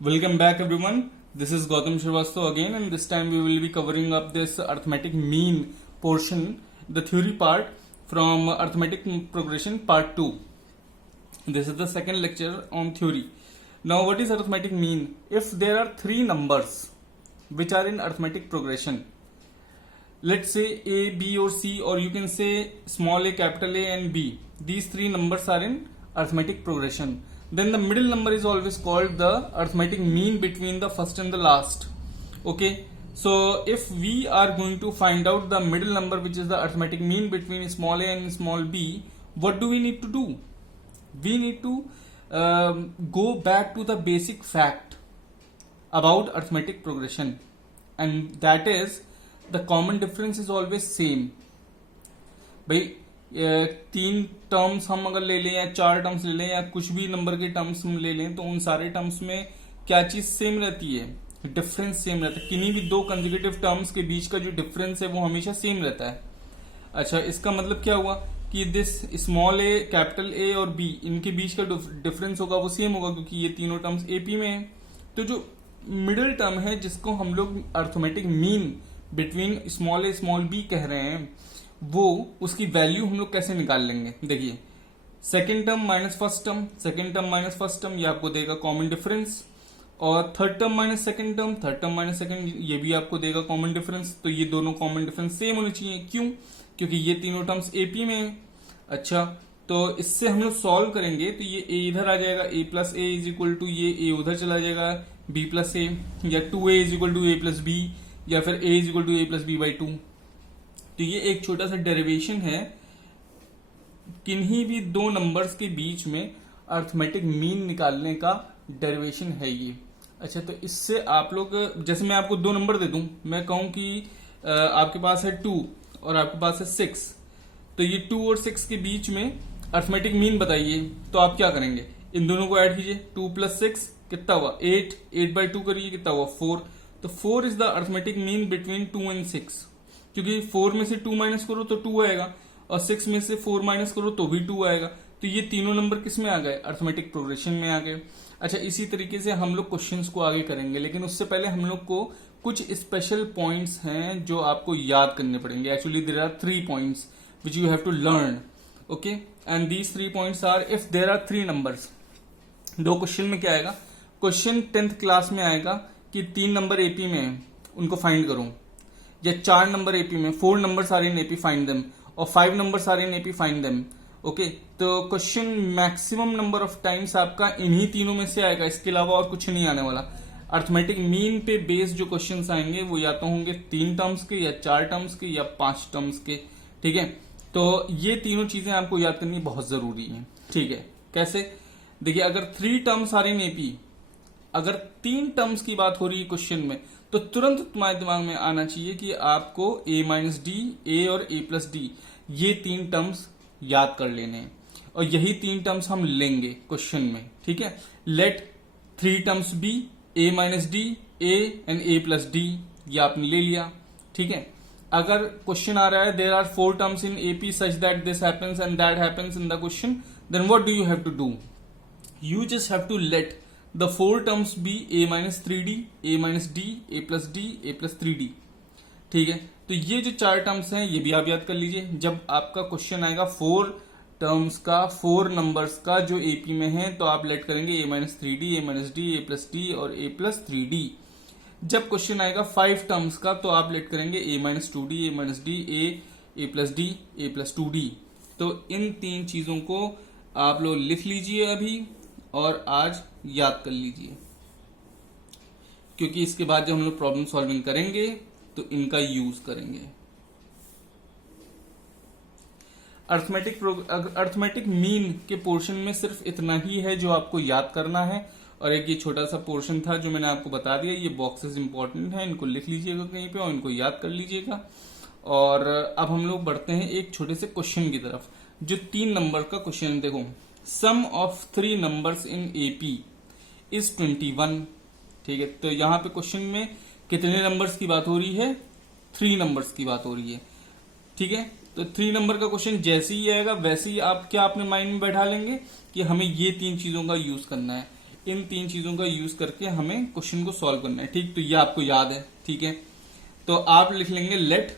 Welcome back everyone. This is Gautam Shrivastava again, and this time we will be covering up this arithmetic mean portion, the theory part from arithmetic progression part 2. This is the second lecture on theory. Now what is arithmetic mean? If there are three numbers which are in arithmetic progression, let's say A, B or C, or you can say small a, capital A and B. These three numbers are in arithmetic progression. Then the middle number is always called the arithmetic mean between the first and the last. Okay, so if we are going to find out the middle number, which is the arithmetic mean between small a and small b, what do we need to do? We need to go back to the basic fact about arithmetic progression, and that is the common difference is always same. भाई तीन terms हम अगर ले लें या चार terms ले लें या कुछ भी नंबर के टर्म्स हम ले लें, तो उन सारे टर्म्स में क्या चीज सेम रहती है? डिफरेंस सेम रहता है. किन्हीं भी दो कंसेक्यूटिव टर्म्स के बीच का जो डिफरेंस है वो हमेशा सेम रहता है. अच्छा, इसका मतलब क्या हुआ कि this small A, capital A और बी, इनके बीच का डिफरेंस होगा वो सेम होगा, क्योंकि ये तीनों टर्म्स एपी में है. तो जो मिडिल टर्म है, जिसको हम लोग अर्थमेटिक मीन बिटवीन स्मॉल ए स्मॉल बी कह रहे हैं, वो उसकी वैल्यू हम लोग कैसे निकाल लेंगे? देखिए, second term minus first term, second term minus first term, ये आपको देगा कॉमन डिफरेंस. और third term minus second term, third term minus second, ये भी आपको देगा कॉमन डिफरेंस. तो ये दोनों कॉमन डिफरेंस सेम होने चाहिए. क्यों? क्योंकि ये तीनों टर्म्स एपी में है. अच्छा, तो इससे हम लोग सॉल्व करेंगे तो ये ए इधर आ जाएगा, a plus a is equal to ये ए उधर चला जाएगा, बी प्लस ए, या 2a is equal to a plus b, या फिर a is equal to a plus b by 2. तो ये एक छोटा सा डेरिवेशन है किन्हीं भी दो नंबर्स के बीच में अर्थमेटिक मीन निकालने का डेरिवेशन है ये. अच्छा, तो इससे आप लोग, जैसे मैं आपको दो नंबर दे दूं, मैं कहूं कि आपके पास है 2 और आपके पास है 6, तो ये 2 और 6 के बीच में अर्थमेटिक मीन बताइए. तो आप क्या करेंगे? इन दोनों को ऐड कीजिए. 2 प्लस 6 कितना हुआ? 8. 8 बाई 2 करिए, कितना हुआ? 4. तो 4 is the arithmetic mean between 2 and 6, क्योंकि 4 में से 2 माइनस करो तो 2 आएगा, और 6 में से 4 माइनस करो तो भी 2 आएगा. तो ये तीनों नंबर किस में आ गए? अर्थमेटिक प्रोग्रेशन में आ गए. अच्छा, इसी तरीके से हम लोग क्वेश्चंस को आगे करेंगे, लेकिन उससे पहले हम लोग को कुछ स्पेशल पॉइंट्स हैं जो आपको याद करने पड़ेंगे. Actually there are 3 points which you have to learn. Okay, and these 3 points are, if there are 3 numbers, दो क्वेश्चन में क्या आएगा? क्वेश्चन 10th क्लास में आएगा कि 3 नंबर एपी में है, उनको फाइंड करो, या 4 नंबर एपी में, 4 numbers are in AP find them, और 5 numbers are in AP find them. Okay, तो question maximum number of times आपका इन्हीं तीनों में से आएगा, इसके अलावा और कुछ नहीं आने वाला. अर्थमेटिक मीन पे बेस्ड जो क्वेश्चंस आएंगे वो या तो होंगे 3 टर्म्स के, या 4 टर्म्स के, या 5 टर्म्स के. ठीक है, तो ये तीनों चीजें आपको याद करनी बहुत जरूरी है. ठीक है, कैसे? देखिए, अगर 3 टर्म्स आर इन एपी, अगर 3 टर्म्स की बात हो रही है क्वेश्चन में, तो तुरंत तुम्हारे दिमाग में आना चाहिए कि आपको a माइनस डी, ए और a प्लस डी, ये 3 टर्म्स याद कर लेने हैं, और यही 3 टर्म्स हम लेंगे क्वेश्चन में. ठीक है, let 3 terms be a minus d, a and a plus d, ये आपने ले लिया. ठीक है, अगर क्वेश्चन आ रहा है there are 4 terms in AP such that this happens and that happens in the question, then what do you have to do? You just have to let the 4 terms be a minus 3d, a minus d, a plus d, a plus 3d. ठीक है, तो ये जो 4 terms हैं ये भी आप याद कर लीजिए. जब आपका क्वेश्चन आएगा 4 टर्म्स का, 4 नंबर्स का जो एपी में है, तो आप लेट करेंगे a minus 3d, a minus d, a plus d और a plus 3d. जब क्वेश्चन आएगा 5 टर्म्स का, तो आप लेट करेंगे a minus 2d, a minus d, a plus d, a plus 2d. तो इन 3 चीजों को आप लोग लिख लीजिए अभी और आज याद कर लीजिए, क्योंकि इसके बाद जब हम लोग प्रॉब्लम सॉल्विंग करेंगे तो इनका यूज करेंगे. अर्थमेटिक मीन के पोर्शन में सिर्फ इतना ही है जो आपको याद करना है, और एक ये छोटा सा पोर्शन था जो मैंने आपको बता दिया. ये बॉक्सेस इंपॉर्टेंट है, इनको लिख लीजिएगा कहीं पे और इनको याद कर लीजिएगा. और अब हम लोग बढ़ते हैं एक छोटे से क्वेश्चन की तरफ, जो 3 नंबर का क्वेश्चन. देखो, sum of 3 numbers in AP is 21. ठीक है, तो यहां पे क्वेश्चन में कितने नंबर्स की बात हो रही है? 3 नंबर्स की बात हो रही है. ठीक है, तो 3 नंबर का क्वेश्चन जैसे ही आएगा वैसे ही आप क्या अपने माइंड में बैठा लेंगे कि हमें ये 3 चीजों का यूज करना है. इन 3 चीजों का यूज करके हमें क्वेश्चन को सॉल्व करना है। ठीक, तो ये आपको याद है। ठीक है, तो आप लिख लेंगे लेट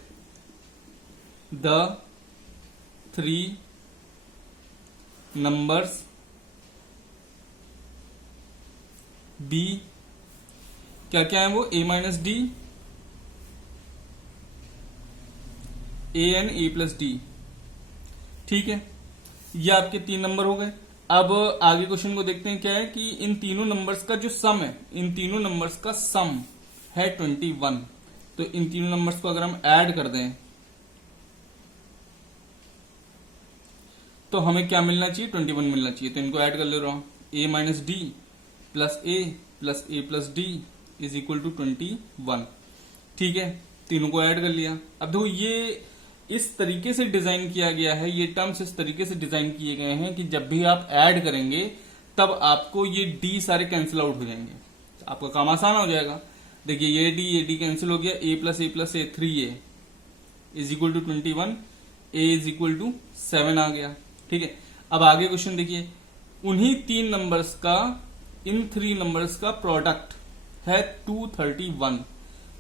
द 3 नंबर्स बी, क्या क्या है वो, a minus d, a and a plus d. ठीक है, ये आपके 3 नंबर हो गए। अब आगे क्वेश्चन को देखते हैं। क्या है कि इन तीनों नंबर्स का जो सम है, इन तीनों नंबर्स का सम है 21। तो इन तीनों नंबर्स को अगर हम ऐड कर दें तो हमें क्या मिलना चाहिए, 21 मिलना चाहिए। तो इनको ऐड कर ले रहा हूं, a minus d plus a plus d is equal to 21। ठीक है, तीनों को ऐड कर लिया। अब देखो ये इस तरीके से डिजाइन किया गया है, ये टर्म्स इस तरीके से डिजाइन किए गए हैं कि जब भी आप ऐड करेंगे तब आपको ये डी सारे कैंसिल आउट हो जाएंगे, आपका काम आसान हो जाएगा। देखिए ये डी कैंसिल हो गया, a plus a 3a is equal to 21, a is equal to 7 आ गया। ठीक है, अब आगे क्वेश्चन देखिए, उन्हीं 3 नंबर्स का, इन 3 नंबर्स का प्रोडक्ट है 231।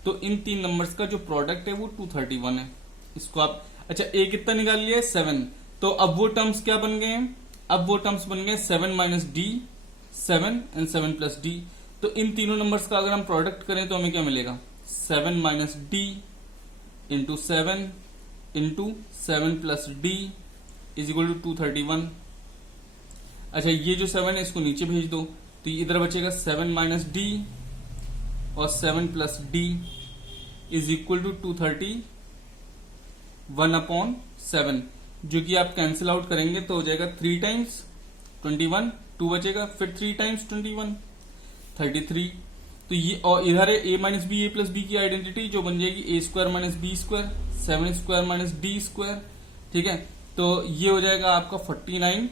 तो इन 3 नंबर्स का जो प्रोडक्ट है वो 231 है। इसको आप, अच्छा a कितना निकाल लिया है, 7। तो अब वो टर्म्स क्या बन गए हैं, अब वो टर्म्स बन गए 7 minus D, 7 and 7 plus D. तो इन तीनों नंबर्स का अगर हम प्रोडक्ट करें तो हमें क्या मिलेगा, 7 minus d into 7 plus d is equal to 231। अच्छा, ये जो 7 है इसको नीचे भेज दो, तो इधर बचेगा 7 माइनस डी और 7 plus d is equal to 231/7, जो कि आप कैंसिल आउट करेंगे तो हो जाएगा 3 टाइम्स 21, 2 बचेगा, फिर 3 टाइम्स 21, 33। तो ये, और इधर है a minus b, a plus b की आइडेंटिटी जो बन जाएगी a square minus b square, 7 square minus d square. ठीक है, तो ये हो जाएगा आपका 49,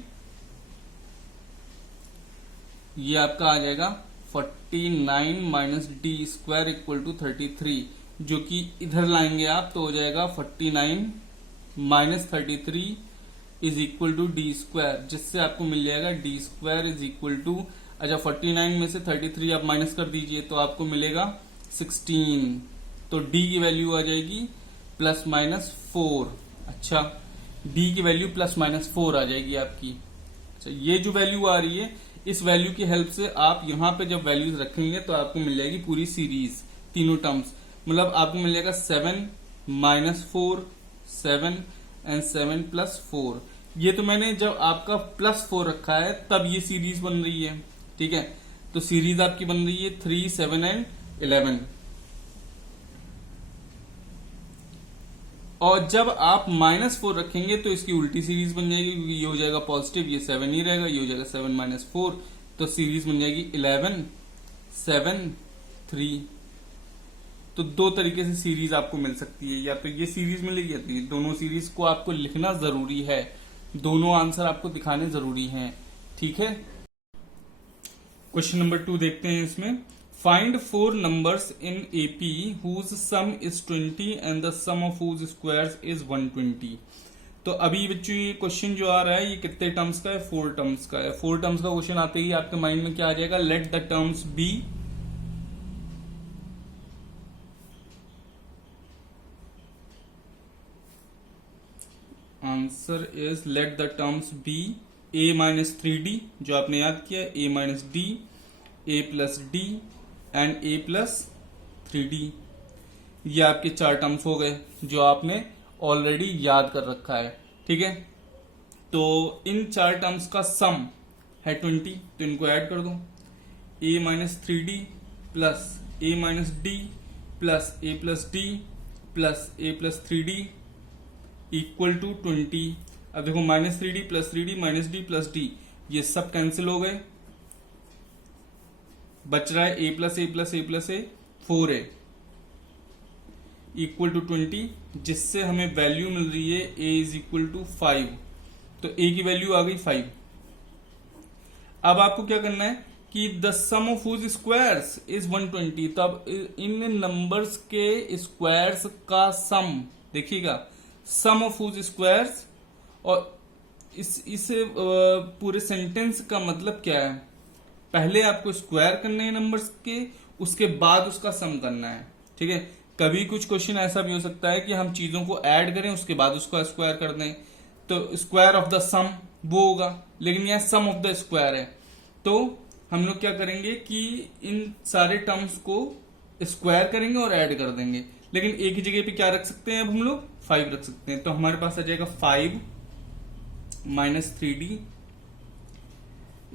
ये आपका आ जाएगा 49 minus d square equal to 33, जो कि इधर लाएंगे आप तो हो जाएगा 49 minus 33 is equal to d square, जिससे आपको मिल जाएगा d square is equal to, अच्छा 49 में से 33 आप माइनस कर दीजिए तो आपको मिलेगा 16। तो डी की वैल्यू आ जाएगी प्लस माइनस 4। अच्छा, डी की वैल्यू प्लस माइनस 4 आ जाएगी आपकी। अच्छा, ये जो वैल्यू आ रही है, इस वैल्यू की हेल्प से आप यहां पे जब वैल्यूज रखेंगे तो आपको मिल जाएगी पूरी सीरीज, तीनों टर्म्स। मतलब आपको मिल जाएगा 7 माइनस 4, 7 एंड 7 प्लस 4। ये तो मैंने जब आपका प्लस 4 रखा है तब ये सीरीज बन रही है। ठीक है, तो सीरीज आपकी बन रही है 3, 7 एंड 11। और जब आप -4 रखेंगे तो इसकी उल्टी सीरीज बन जाएगी, क्योंकि ये हो जाएगा पॉजिटिव, ये 7 ही रहेगा, ये हो जाएगा 7 माइनस 4, तो सीरीज बन जाएगी 11, 7, 3। तो 2 तरीके से सीरीज आपको मिल सकती है, या तो ये सीरीज मिलेगी या तो ये। दोनों सीरीज को आपको लिखना जरूरी है, दोनों आंसर आपको दिखाने जरूरी हैं। ठीक है, क्वेश्चन नंबर 2 देखते हैं। इसमें find 4 numbers in AP whose sum is 20 and the sum of whose squares is 120। तो अभी बच्चों ये क्वेश्चन जो आ रहा है ये कितने टर्म्स का है, 4 टर्म्स का है। 4 टर्म्स का क्वेश्चन आते ही आपके माइंड में क्या आ जाएगा, let the terms be answer is let the terms be a minus 3d, जो आपने याद किया, a minus d, a plus d and a plus 3d। ये आपके 4 टर्म्स हो गए जो आपने ऑलरेडी याद कर रखा है। ठीक है, तो इन 4 टर्म्स का सम है 20, तो इनको ऐड कर दो, a minus 3d plus a minus d plus a plus d plus a plus 3d equal to 20। अब देखो -3d plus 3d minus d plus d, ये सब कैंसिल हो गए, बच रहा है a plus a plus a plus a 4a equal to 20, जिससे हमें वैल्यू मिल रही है a इज इक्वल टू 5। तो a की वैल्यू आ गई 5। अब आपको क्या करना है कि the sum of whose squares is 120। तो अब इन नंबर्स के स्क्वायर्स का सम देखिएगा, सम ऑफ हुज स्क्वायर्स, और इस पूरे सेंटेंस का मतलब क्या है, पहले आपको स्क्वायर करने हैं नंबर्स के, उसके बाद उसका सम करना है। ठीक है, कभी कुछ क्वेश्चन ऐसा भी हो सकता है कि हम चीजों को ऐड करें उसके बाद उसको स्क्वायर कर दें, तो स्क्वायर ऑफ द सम वो होगा, लेकिन यह सम ऑफ द स्क्वायर है। तो हम लोग क्या करेंगे कि इन सारे टर्म्स को स्क्वायर करेंगे और ऐड कर देंगे, लेकिन एक ही जगह पे क्या रख सकते हैं अब हम लोग, 5 रख सकते हैं। तो हमारे पास आ जाएगा 5 minus 3d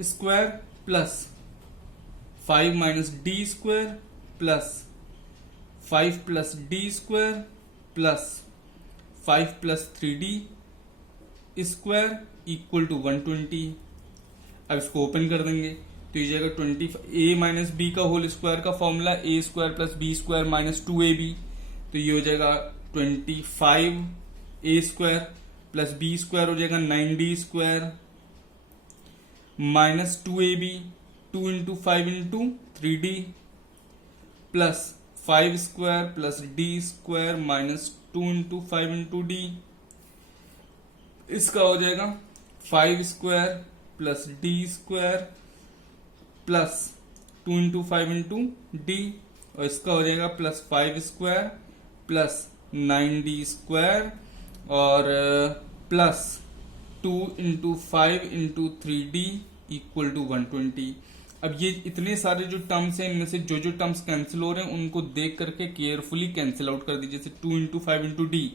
square plus 5 minus d square plus 5 plus d square plus 5 plus 3d square equal to 120। अब इसको ओपन कर देंगे तो ये जाएगा 20 a माइनस बी का होल स्क्वायर का formula a square plus b square minus 2ab, तो ये हो जाएगा 25 a square plus b square हो जाएगा 9d square minus 2ab, 2 into 5 into 3d plus 5 square plus d square minus 2 into 5 into d। इसका हो जाएगा 5 square plus d square plus 2 into 5 into d, और इसका हो जाएगा plus 5 square plus 9d square और plus 2 into 5 into 3d equal to 120। अब ये इतने सारे जो टर्म्स हैं, इनमें से जो जो टर्म्स कैंसिल हो रहे हैं उनको देख करके केयरफुली कैंसिल आउट कर दीजिए। जैसे 2 into 5 into D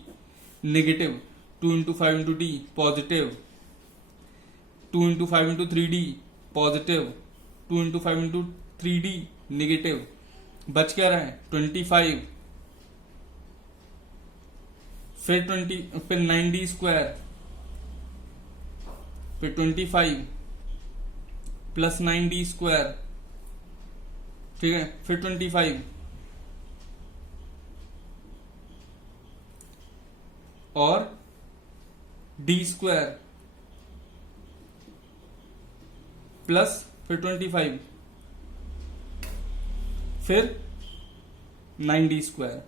negative, 2 into 5 into D positive, 2 into 5 into 3d positive, 2 into 5 into 3d negative. बच क्या रहा है 25, फिर 9d स्क्वायर, फिर 25 प्लस 9d स्क्वायर, ठीक है, फिर 25 और d स्क्वायर प्लस फिर 25 फिर 9d square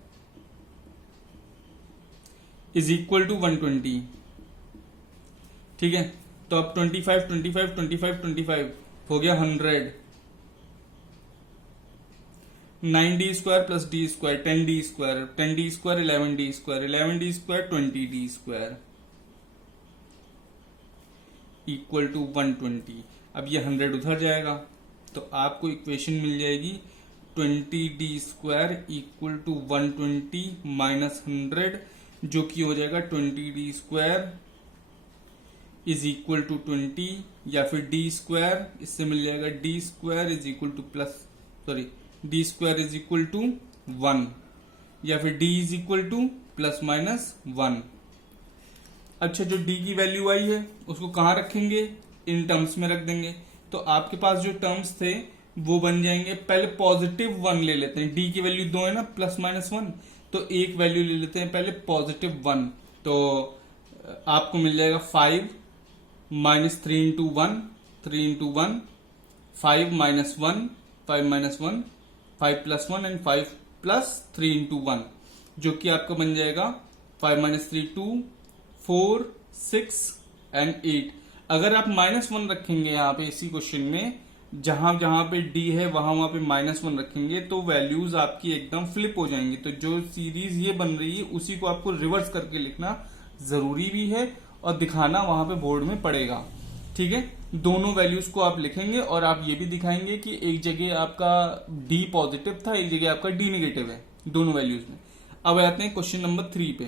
is equal to 120। ठीक है, तो अब 25 25 25 25 हो गया 100, 9d square plus d square 10d square, 10d square 11d square, 11d square 20d square equal to 120। अब ये 100 उधर जाएगा तो आपको इक्वेशन मिल जाएगी 20d square equal to 120 minus 100, जो कि हो जाएगा 20d square is equal to 20, या फिर d स्क्वायर, इससे मिल जाएगा d square is equal to plus sorry d square is equal to 1, या फिर d is equal to plus minus 1। अच्छा, जो d की वैल्यू आई है उसको कहाँ रखेंगे, इन टर्म्स में रख देंगे। तो आपके पास जो टर्म्स थे वो बन जाएंगे, पहले पॉजिटिव 1 ले लेते हैं, d की वैल्यू 2 है ना प्लस माइनस 1, तो एक वैल्यू ले लेते हैं पहले पॉजिटिव 1, तो आपको मिल जाएगा 5 minus 3 into 1, 3 into 1, 5 minus 1, 5 minus 1, 5 plus 1 and 5 plus 3 into 1, जो कि आपका बन जाएगा 5 माइनस 3 2, 4 6 एंड 8। अगर आप -1 रखेंगे यहाँ पे इसी क्वेश्चन में, जहां जहां पे d है वहां पे -1 रखेंगे तो वैल्यूज आपकी एकदम फ्लिप हो जाएंगी। तो जो सीरीज ये बन रही है उसी को आपको रिवर्स करके लिखना जरूरी भी है और दिखाना वहां पे बोर्ड में पड़ेगा। ठीक है, दोनों वैल्यूज को आप लिखेंगे और आप ये भी दिखाएंगे कि एक जगह आपका d पॉजिटिव था, एक जगह आपका d नेगेटिव है, दोनों वैल्यूज में। अब आते हैं क्वेश्चन नंबर 3 पे।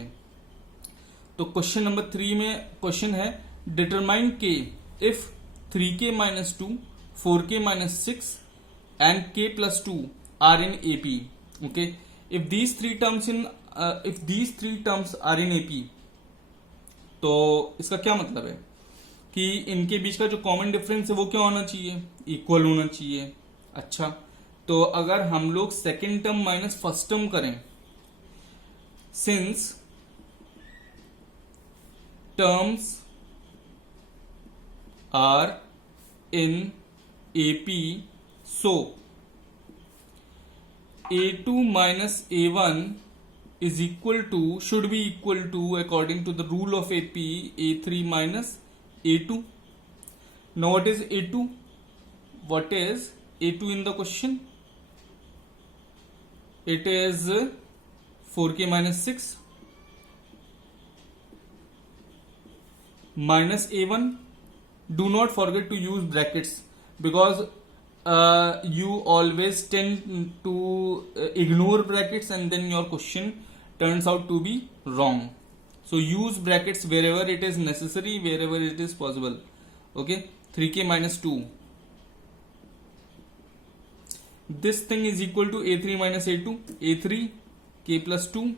तो क्वेश्चन नंबर 3 में क्वेश्चन है determine k if 3k minus 2, 4k minus 6 and k plus 2 are in AP. Okay, if these three terms are in AP, तो इसका क्या मतलब है कि इनके बीच का जो कॉमन डिफरेंस है वो क्या होना चाहिए, इक्वल होना चाहिए। अच्छा, तो अगर हम लोग second term minus first term करें, since terms are in AP, so A2 minus A1 is equal to, should be equal to, according to the rule of AP, A3 minus A2. Now what is A2? what is a2 in the question? It is 4k minus 6 minus a1. Do not forget to use brackets, because you always tend to ignore brackets and then your question turns out to be wrong. So use brackets wherever it is necessary, wherever it is possible. Okay, 3k minus 2. This thing is equal to a3 minus a2. a3 k plus 2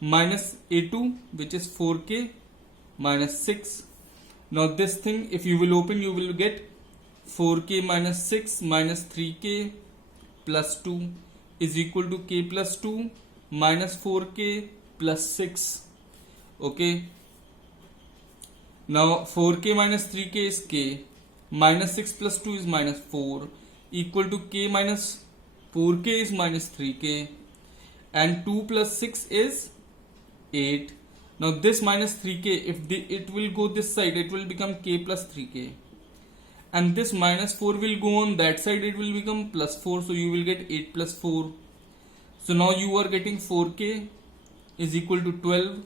minus a2, which is 4k minus 6. Now this thing, if you will open, you will get 4k minus 6 minus 3k plus 2 is equal to k plus 2 minus 4k plus 6. Okay. Now 4k minus 3k is k, minus 6 plus 2 is minus 4, equal to k minus 4k is minus 3k, and 2 plus 6 is 8. Now this minus 3k, if it will go this side, it will become k plus 3k, and this minus 4 will go on that side, it will become plus 4, so you will get 8 plus 4. So now you are getting 4k is equal to 12,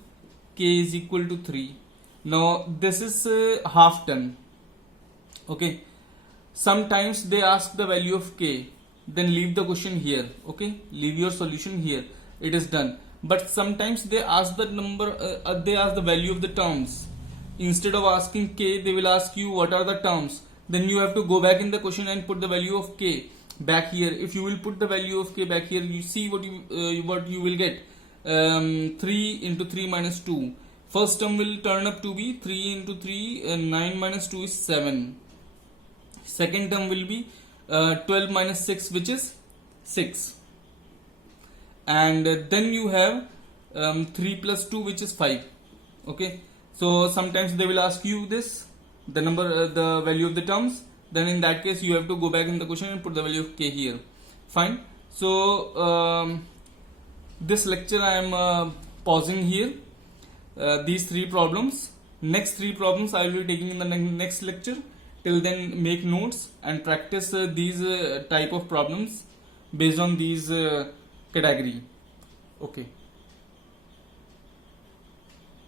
k is equal to 3. Now this is half done. Okay, sometimes they ask the value of k, then leave the question here. Okay, leave your solution here, it is done. But sometimes they ask the number, they ask the value of the terms. Instead of asking k, they will ask you what are the terms. Then you have to go back in the question and put the value of k back here. If you will put the value of k back here, you see what you will get. 3 into 3 minus 2. First term will turn up to be 3 into 3, 9 minus 2 is 7. Second term will be 12 minus 6, which is 6. And then you have 3 plus 2, which is 5. Okay, so sometimes they will ask you this, the number, the value of the terms. Then in that case you have to go back in the question and put the value of k here. Fine. So this lecture I am pausing here. These 3 problems, next 3 problems I will be taking in the next lecture. Till then, make notes and practice these type of problems based on these category. Okay.